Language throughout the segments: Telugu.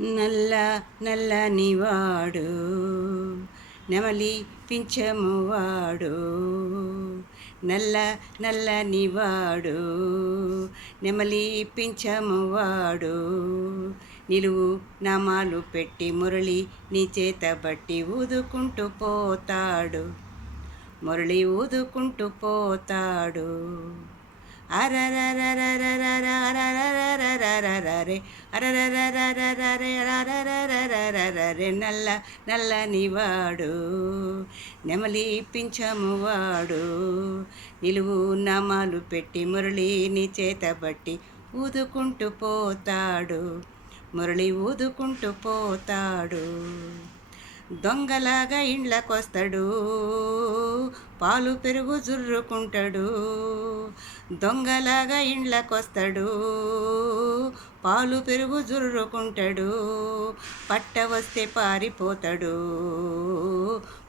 నల్ల నల్లనివాడు నెమలి పింఛమువాడు, నల్ల నల్లనివాడు నెమలి పింఛమువాడు. నిలువు నామాలు పెట్టి మురళి నీ చేత బట్టి ఊదుకుంటూ పోతాడు, మురళి ఊదుకుంటూ పోతాడు. అరరరరరరరరరరరరరే అరరరరరరరరరరరరరే నల్ల నల్లనివాడు నెమలి పింఛమువాడు. నిలువు నామాలు పెట్టి మురళి నీ చేత బట్టి ఊదుకుంటూ పోతాడు, మురళి ఊదుకుంటూ పోతాడు. దొంగలాగా ఇండ్లకొస్తాడు, పాలు పెరుగు జుర్రుకుంటాడు. దొంగలాగా ఇండ్లకొస్తాడు, పాలు పెరుగు జుర్రుకుంటాడు. పట్ట వస్తే పారిపోతాడు,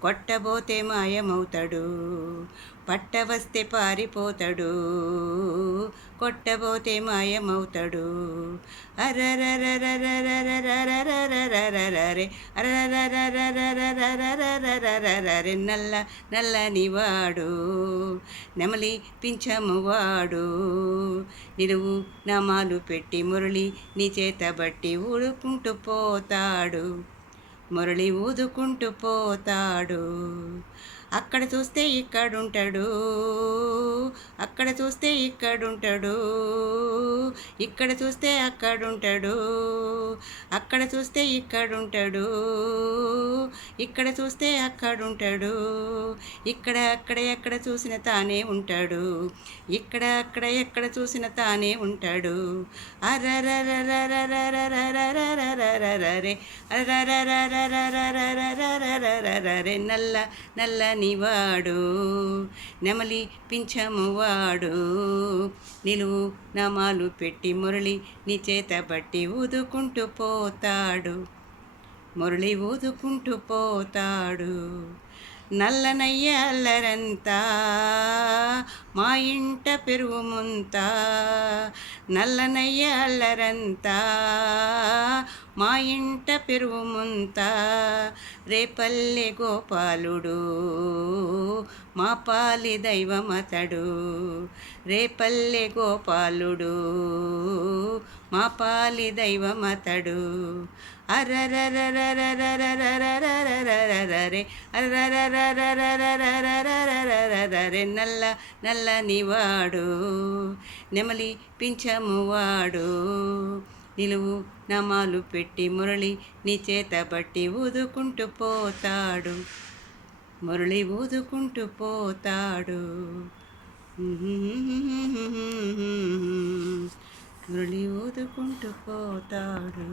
కొట్టబోతే మాయమవుతాడు. పట్ట వస్తే పారిపోతాడు, కొట్టబోతే మాయమవుతాడు. అరరరరరరరరరరరరరే అరరరరరరరరరరరరే నల్ల నల్లనివాడు నెమలి పింఛమువాడు. నిలువు నామాలు పెట్టి మురళి నీ చేత బట్టి ఊదుకుంటూ పోతాడు, మురళి ఊదుకుంటూ పోతాడు. అక్కడ చూస్తే ఇక్కడుంటాడు, అక్కడ చూస్తే ఇక్కడుంటాడు, ఇక్కడ చూస్తే అక్కడుంటాడు, అక్కడ చూస్తే ఇక్కడుంటాడు, ఇక్కడ చూస్తే అక్కడుంటాడు. ఇక్కడ అక్కడ ఎక్కడ చూసిన తానే ఉంటాడు, ఇక్కడ అక్కడ ఎక్కడ చూసిన తానే ఉంటాడు. అరరరరరరరరరరరరరే అరరరరరరరరరరరరే నల్ల నల్లనివాడు నెమలి పింఛమువాడు. నిలువు నామాలు పెట్టి మురళి నీ చేత బట్టి ఊదుకుంటూ పోతాడు, మురళి ఊదుకుంటూ పోతాడు. నల్లనయ్య అల్లరంతా మా ఇంట పెరుగు ముంత, నల్లనయ్య అల్లరంతా మా ఇంట పెరుగు ముంత. రేపల్లె గోపాలుడు మా పాలి దైవమతడు, రేపల్లె గోపాలుడు మా పాలి దైవమతడు. అరరరరరరరరరరరరరే అరరరరరరరరరరరరే నల్ల నల్లనివాడు నెమలి పింఛమువాడు. నిలువు నామాలు పెట్టి మురళి నీ చేత బట్టి ఊదుకుంటూ పోతాడు, మురళి ఊదుకుంటూ పోతాడు. మురళి ఊదుకుంటూ పోతాడు.